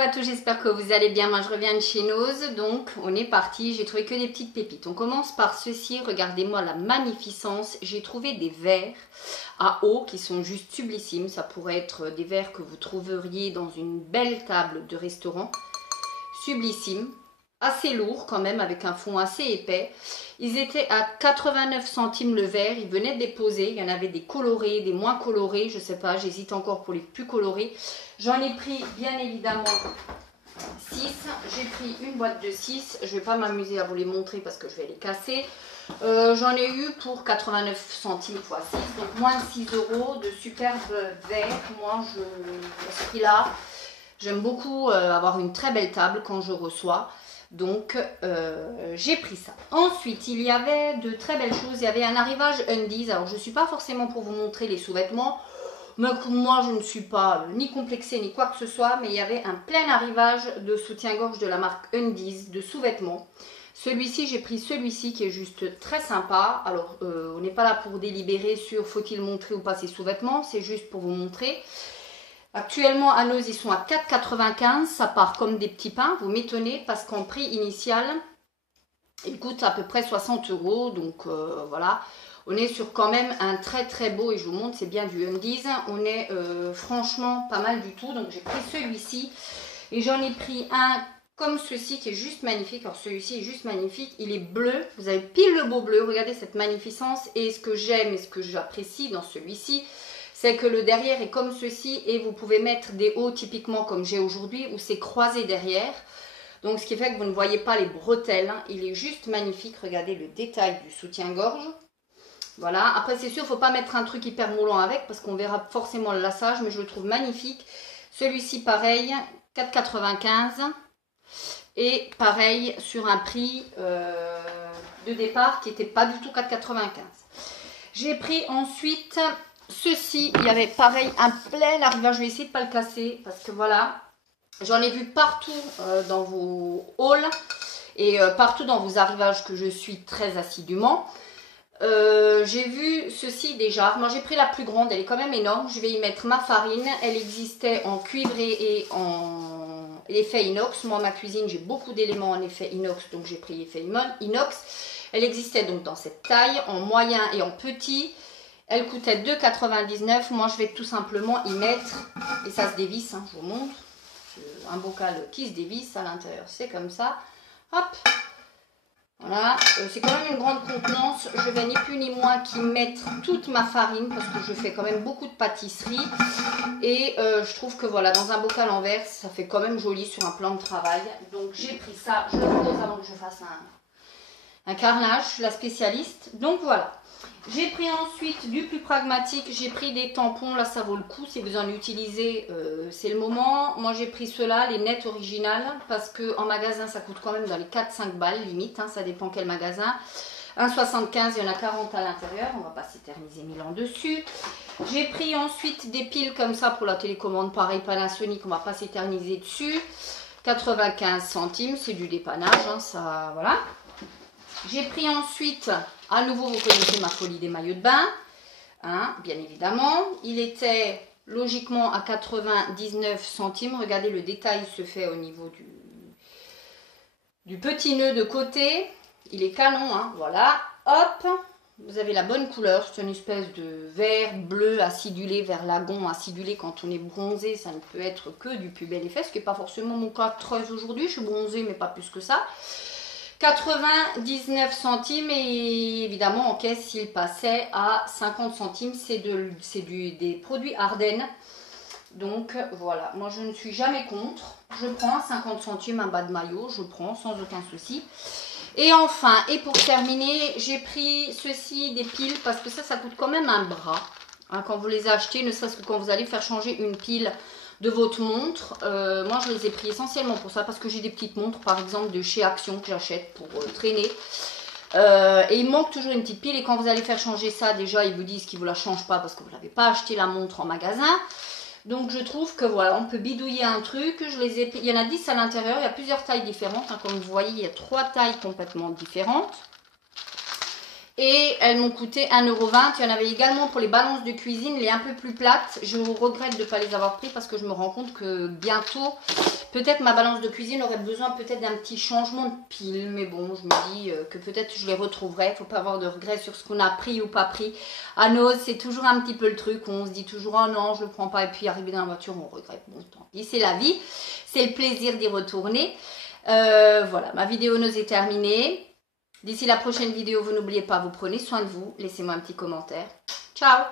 à tous, j'espère que vous allez bien. Moi je reviens de chez Nose, donc on est parti. J'ai trouvé que des petites pépites. On commence par ceci, regardez-moi la magnificence. J'ai trouvé des verres à eau qui sont juste sublissimes. Ça pourrait être des verres que vous trouveriez dans une belle table de restaurant. Sublissime, assez lourd quand même, avec un fond assez épais. Ils étaient à 89 centimes le verre, ils venaient de les poser. Il y en avait des colorés, des moins colorés, je sais pas, j'hésite encore pour les plus colorés. J'en ai pris bien évidemment 6, j'ai pris une boîte de 6, je vais pas m'amuser à vous les montrer parce que je vais les casser. J'en ai eu pour 89 centimes x 6, donc moins de 6 € de superbes verres. Moi, à ce prix-là, j'aime beaucoup avoir une très belle table quand je reçois. Donc, j'ai pris ça. Ensuite, il y avait de très belles choses. Il y avait un arrivage Undies. Alors, je ne suis pas forcément pour vous montrer les sous-vêtements. Mais moi, je ne suis pas ni complexée ni quoi que ce soit. Mais il y avait un plein arrivage de soutien-gorge de la marque Undies, de sous-vêtements. Celui-ci, j'ai pris celui-ci qui est juste très sympa. Alors, on n'est pas là pour délibérer sur faut-il montrer ou pas ces sous-vêtements. C'est juste pour vous montrer. Actuellement à Nose, ils sont à 4,95 €, ça part comme des petits pains, vous m'étonnez parce qu'en prix initial, il coûte à peu près 60 €, donc voilà. On est sur quand même un très très beau, et je vous montre, c'est bien du Undies, on est franchement pas mal du tout, donc j'ai pris celui-ci, et j'en ai pris un comme ceci qui est juste magnifique. Alors celui-ci est juste magnifique, il est bleu, vous avez pile le beau bleu, regardez cette magnificence, et ce que j'aime et ce que j'apprécie dans celui-ci, c'est que le derrière est comme ceci et vous pouvez mettre des hauts typiquement comme j'ai aujourd'hui où c'est croisé derrière. Donc ce qui fait que vous ne voyez pas les bretelles. Hein. Il est juste magnifique. Regardez le détail du soutien-gorge. Voilà. Après c'est sûr, il ne faut pas mettre un truc hyper moulant avec parce qu'on verra forcément le lassage. Mais je le trouve magnifique. Celui-ci pareil, 4,95 €. Et pareil sur un prix de départ qui n'était pas du tout 4,95 €. J'ai pris ensuite... Ceci, il y avait pareil un plein arrivage, je vais essayer de ne pas le casser parce que voilà, j'en ai vu partout dans vos hauls et partout dans vos arrivages que je suis très assidûment. J'ai vu ceci déjà, moi j'ai pris la plus grande, elle est quand même énorme, je vais y mettre ma farine, elle existait en cuivré et en effet inox. Moi ma cuisine j'ai beaucoup d'éléments en effet inox, donc j'ai pris effet inox. Elle existait donc dans cette taille, en moyen et en petit. Elle coûtait 2,99 €. Moi, je vais tout simplement y mettre, et ça se dévisse, hein, je vous montre, un bocal qui se dévisse à l'intérieur, c'est comme ça. Hop, voilà, c'est quand même une grande contenance. Je vais ni plus ni moins qu'y mettre toute ma farine, parce que je fais quand même beaucoup de pâtisserie. Et je trouve que voilà, dans un bocal en verre, ça fait quand même joli sur un plan de travail. Donc, j'ai pris ça, je le pose avant que je fasse un carnage, la spécialiste. Donc, voilà. J'ai pris ensuite du plus pragmatique, j'ai pris des tampons, là ça vaut le coup, si vous en utilisez, c'est le moment. Moi j'ai pris ceux-là, les nets originales, parce qu'en magasin ça coûte quand même dans les 4-5 balles limite, hein, ça dépend quel magasin. 1,75 €, il y en a 40 à l'intérieur, on va pas s'éterniser 1000 ans dessus. J'ai pris ensuite des piles comme ça pour la télécommande, pareil Panasonic, on va pas s'éterniser dessus. 95 centimes, c'est du dépannage, hein, ça voilà. J'ai pris ensuite, à nouveau vous connaissez ma folie des maillots de bain, hein, bien évidemment. Il était logiquement à 99 centimes. Regardez le détail se fait au niveau du petit nœud de côté. Il est canon, hein, voilà. Hop, vous avez la bonne couleur. C'est une espèce de vert bleu acidulé, vert lagon acidulé. Quand on est bronzé, ça ne peut être que du plus bel effet, ce qui n'est pas forcément mon cas très aujourd'hui. Je suis bronzée, mais pas plus que ça. 99 centimes et évidemment en caisse il passait à 50 centimes, c'est des produits Ardennes, donc voilà, moi je ne suis jamais contre, je prends 50 centimes un bas de maillot, je prends sans aucun souci. Et enfin, et pour terminer, j'ai pris ceci, des piles, parce que ça coûte quand même un bras, hein, quand vous les achetez, ne serait-ce que quand vous allez faire changer une pile de votre montre. Moi je les ai pris essentiellement pour ça, parce que j'ai des petites montres par exemple de chez Action que j'achète pour traîner, et il manque toujours une petite pile, et quand vous allez faire changer ça, déjà ils vous disent qu'ils ne vous la changent pas parce que vous n'avez pas acheté la montre en magasin. Donc je trouve que voilà, on peut bidouiller un truc. Il y en a 10 à l'intérieur, il y a plusieurs tailles différentes, hein, comme vous voyez il y a 3 tailles complètement différentes. Et elles m'ont coûté 1,20 €. Il y en avait également pour les balances de cuisine, les un peu plus plates. Je regrette de ne pas les avoir pris parce que je me rends compte que bientôt, peut-être ma balance de cuisine aurait besoin peut-être d'un petit changement de pile. Mais bon, je me dis que peut-être je les retrouverai. Il ne faut pas avoir de regrets sur ce qu'on a pris ou pas pris. À Noz, c'est toujours un petit peu le truc. On se dit toujours, oh non, je ne le prends pas. Et puis arrivé dans la voiture, on regrette. Bon, tant pis, c'est la vie. C'est le plaisir d'y retourner. Voilà, ma vidéo Noz est terminée. D'ici la prochaine vidéo, vous n'oubliez pas, vous prenez soin de vous. Laissez-moi un petit commentaire. Ciao!